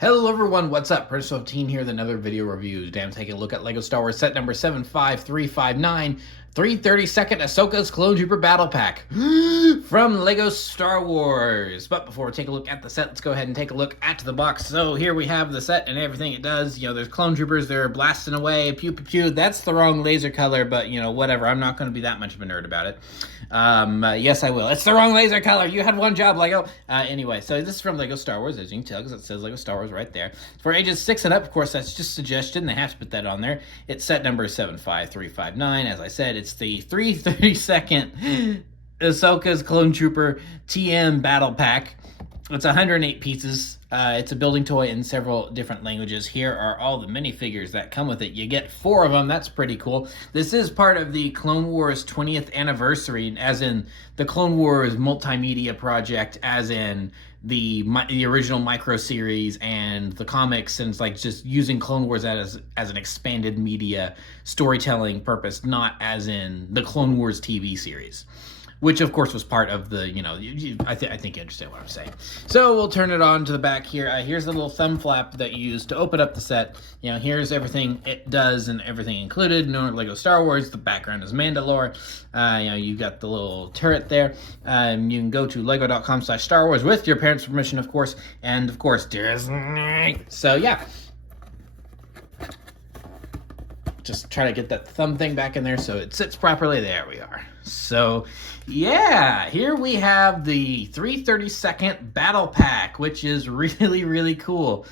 Hello everyone, what's up? Prince15 here with another video review. Today I'm taking a look at LEGO Star Wars set number 75359, 332nd Ahsoka's Clone Trooper Battle Pack from LEGO Star Wars. But before we take a look at the set, let's go ahead and take a look at the box. So here we have the set and everything it does. You know, there's clone troopers, they're blasting away, pew pew pew. That's the wrong laser color, but you know, whatever. I'm not going to be that much of a nerd about it. Yes, I will. It's the wrong laser color. You had one job, LEGO. Anyway, so this is from LEGO Star Wars, as you can tell, because it says LEGO Star Wars right there. For ages 6 and up, of course, that's just suggestion. They have to put that on there. It's set number 75359. As I said, it's the 332nd Ahsoka's Clone Trooper TM Battle Pack. It's 108 pieces. It's a building toy in several different languages. Here are all the minifigures that come with it. You get 4 of them. That's pretty cool. This is part of the Clone Wars 20th anniversary, as in the Clone Wars multimedia project, as in the original micro series and the comics, and it's like just using Clone Wars as an expanded media storytelling purpose, not as in the Clone Wars TV series. Which, of course, was part of the, you know, I think you understand what I'm saying. So we'll turn it on to the back here. Here's the little thumb flap that you use to open up the set. You know, here's everything it does and everything included. No LEGO Star Wars. The background is Mandalore. You know, you got the little turret there. You can go to lego.com/Star Wars with your parents' permission, of course. And, of course, Disney. So, yeah. Just try to get that thumb thing back in there so it sits properly. There we are. So, yeah, here we have the 332nd Battle Pack, which is really, really cool.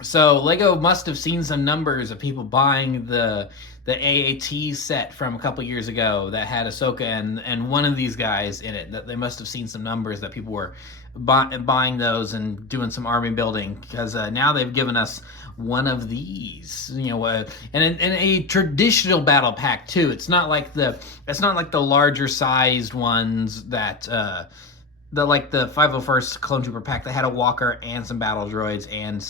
So LEGO must have seen some numbers of people buying the AAT set from a couple years ago that had Ahsoka and one of these guys in it. That they must have seen some numbers that people were buying those and doing some army building, because now they've given us one of these, you know, and a traditional battle pack too. It's not like the larger sized ones that like the 501st Clone Trooper pack that had a walker and some battle droids and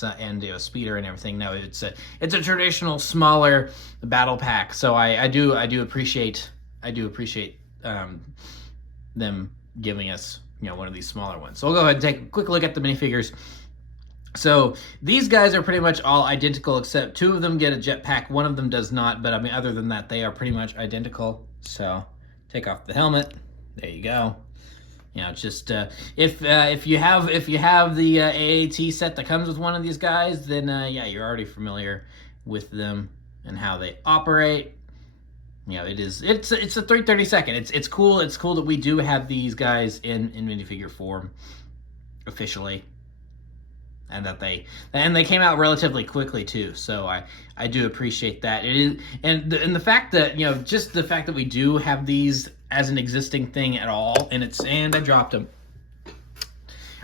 you know, speeder and everything. No, it's a traditional smaller battle pack. So I do appreciate them giving us, you know, one of these smaller ones. So we'll go ahead and take a quick look at the minifigures. So these guys are pretty much all identical, except 2 of them get a jetpack, 1 of them does not. But I mean, other than that, they are pretty much identical. So take off the helmet. There you go. You know, just if you have the AAT set that comes with one of these guys, then yeah, you're already familiar with them and how they operate. You know, it's a 332nd. It's cool. It's cool that we do have these guys in minifigure form officially. And that they came out relatively quickly too, so I do appreciate that. It is, and the fact that, you know, just the fact that we do have these as an existing thing at all, and I dropped them.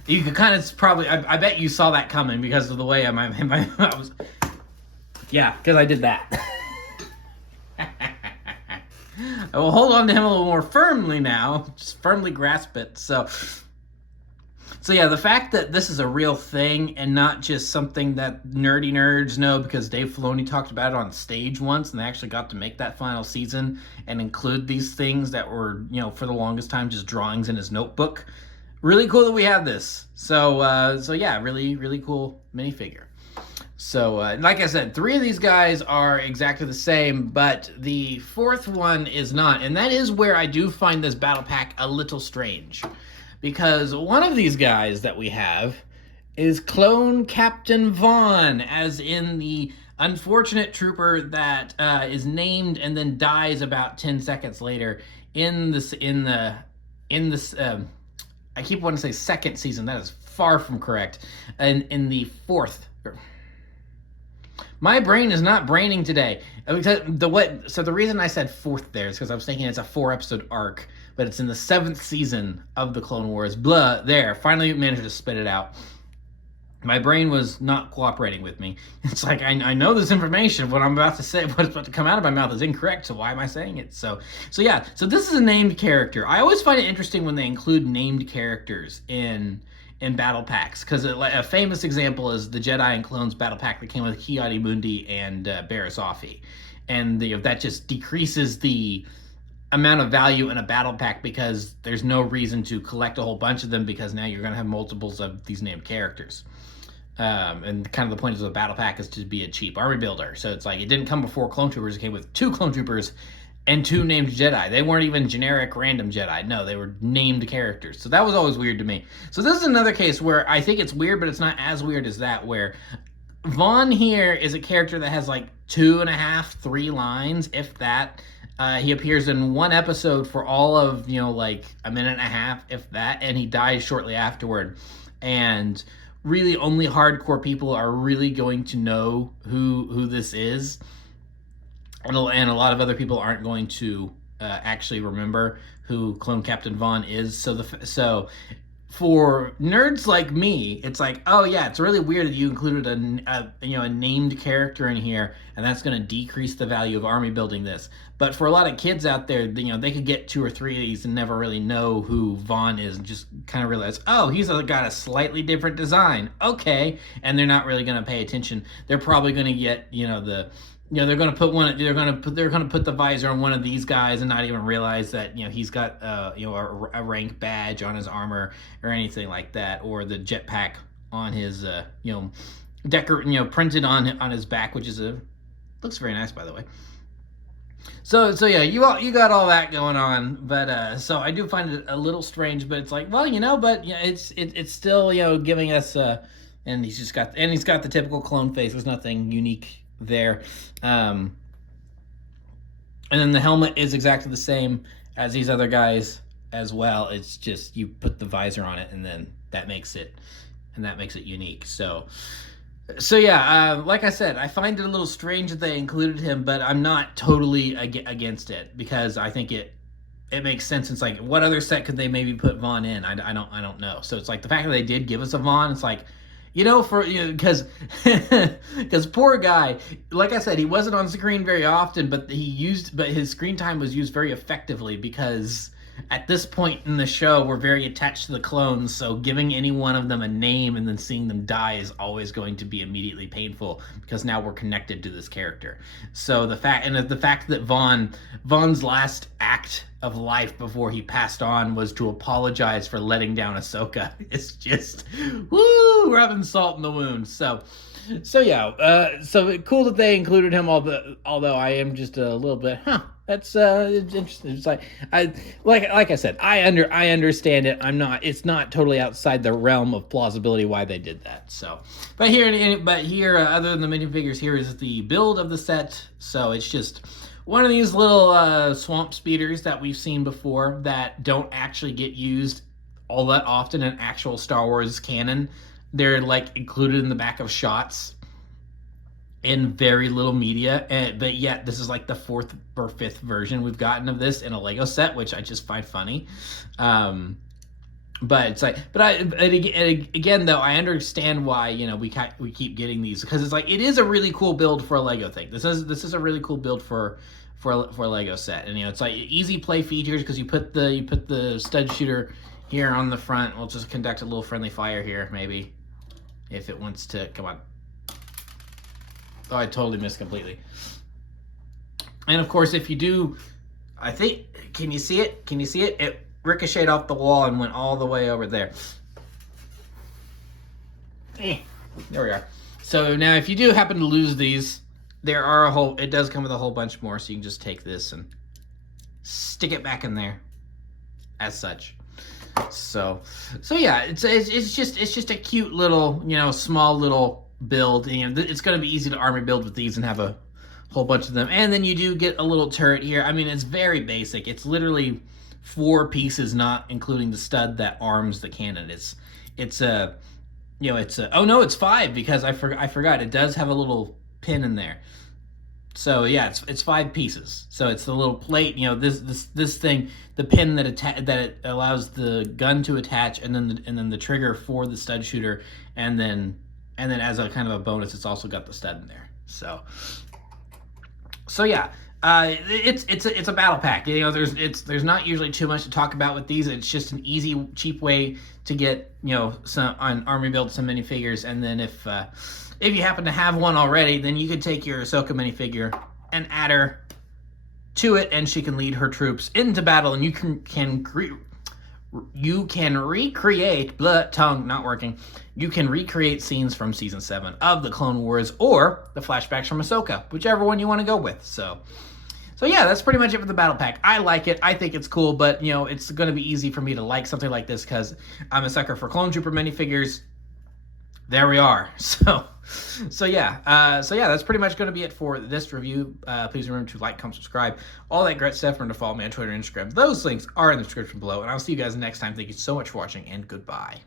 You could kind of probably, I bet you saw that coming because of the way I was, yeah, because I did that. I will hold on to him a little more firmly now, just firmly grasp it. So yeah, the fact that this is a real thing and not just something that nerdy nerds know because Dave Filoni talked about it on stage once, and they actually got to make that final season and include these things that were, you know, for the longest time just drawings in his notebook. Really cool that we have this. So yeah, really, really cool minifigure. So like I said, 3 of these guys are exactly the same, but the 4th one is not. And that is where I do find this battle pack a little strange. Because one of these guys that we have is Clone Captain Vaughn, as in the unfortunate trooper that is named and then dies about 10 seconds later in this. I keep wanting to say second season. That is far from correct. And in the 4th. My brain is not braining today. So the reason I said 4th there is because I was thinking it's a 4-episode arc, but it's in the 7th season of the Clone Wars. Blah, there, finally managed to spit it out. My brain was not cooperating with me. It's like, I know this information, what I'm about to say, what's about to come out of my mouth is incorrect, so why am I saying it? So yeah, so this is a named character. I always find it interesting when they include named characters in battle packs, because a famous example is the Jedi and Clones battle pack that came with Ki-Adi-Mundi and Barriss Offee, and that just decreases the amount of value in a battle pack because there's no reason to collect a whole bunch of them, because now you're going to have multiples of these named characters. And kind of the point of the battle pack is to be a cheap army builder. So it's like it didn't come before clone troopers. It came with 2 clone troopers and 2 named Jedi. They weren't even generic random Jedi. No, they were named characters. So that was always weird to me. So this is another case where I think it's weird, but it's not as weird as that, where Vaughn here is a character that has like 2.5, 3 lines, if that. He appears in 1 episode for all of, like a minute and a half, if that, and he dies shortly afterward. And really only hardcore people are really going to know who this is. And a lot of other people aren't going to actually remember who Clone Captain Vaughn is. So for nerds like me, it's like, oh yeah, it's really weird that you included a named character in here, and that's going to decrease the value of army building this. But for a lot of kids out there, they could get 2 or 3 of these and never really know who Vaughn is, and just kind of realize, oh, he's got a slightly different design. Okay, and they're not really going to pay attention. They're probably going to get they're going to put they're going to put the visor on one of these guys and not even realize that he's got a rank badge on his armor or anything like that, or the jetpack on his printed on his back, which looks very nice, by the way. So yeah, you got all that going on, but so I do find it a little strange, but it's like, well, but it's still giving us and he's got the typical clone face. There's nothing unique there. And then the helmet is exactly the same as these other guys as well. It's just you put the visor on it, and then that makes it unique. So yeah, like I said, I find it a little strange that they included him, but I'm not totally against it, because I think it makes sense. It's like, what other set could they maybe put Vaughn in? I don't know. So it's like the fact that they did give us a Vaughn, it's like, because poor guy, like I said, he wasn't on screen very often, but his screen time was used very effectively, because at this point in the show, we're very attached to the clones, so giving any one of them a name and then seeing them die is always going to be immediately painful, because now we're connected to this character. So the fact that Vaughn's last act of life before he passed on was to apologize for letting down Ahsoka. It's just, woo, rubbing salt in the wound. So yeah, so cool that they included him. Although I am just a little bit, that's interesting. It's like I said, I understand it. It's not totally outside the realm of plausibility why they did that. So, but here, other than the minifigures, here is the build of the set. So it's just one of these little swamp speeders that we've seen before that don't actually get used all that often in actual Star Wars canon. They're like included in the back of shots in very little media, but yet this is like the 4th or 5th version we've gotten of this in a Lego set, which I just find funny. But it's like, again though, I understand why we keep getting these, because it's like, it is a really cool build for a Lego thing. This is a really cool build for a Lego set, and it's like easy play features, because you put the stud shooter here on the front. We'll just conduct a little friendly fire here, maybe, if it wants to. Come on. Oh, I totally missed completely. And of course, if you do, I think, can you see it? It ricocheted off the wall and went all the way over there. There we are. So now, if you do happen to lose these, it does come with a whole bunch more, so you can just take this and stick it back in there as such. So yeah, it's just a cute little, small little build. It's going to be easy to army build with these and have a whole bunch of them. And then you do get a little turret here. I mean, it's very basic. It's literally 4 pieces, not including the stud that arms the cannon. It's 5, because I forgot it does have a little pin in there. So yeah, it's 5 pieces. So it's the little plate, this thing, the pin that it allows the gun to attach, and then the trigger for the stud shooter, and then as a kind of a bonus, it's also got the stud in there. So yeah, it's a battle pack. There's not usually too much to talk about with these. It's just an easy, cheap way to get some on army build some minifigures, and then if you happen to have one already, then you could take your Ahsoka minifigure and add her to it, and she can lead her troops into battle, and you can you can recreate, tongue not working, you can recreate scenes from season 7 of the Clone Wars or the flashbacks from Ahsoka, whichever one you want to go with. So yeah, that's pretty much it for the battle pack. I like it. I think it's cool, but you know, it's going to be easy for me to like something like this because I'm a sucker for Clone Trooper minifigures. There we are. So yeah, that's pretty much going to be it for this review. Please remember to like, comment, subscribe, all that great stuff. Remember to follow me on Twitter and Instagram. Those links are in the description below, and I'll see you guys next time. Thank you so much for watching, and goodbye.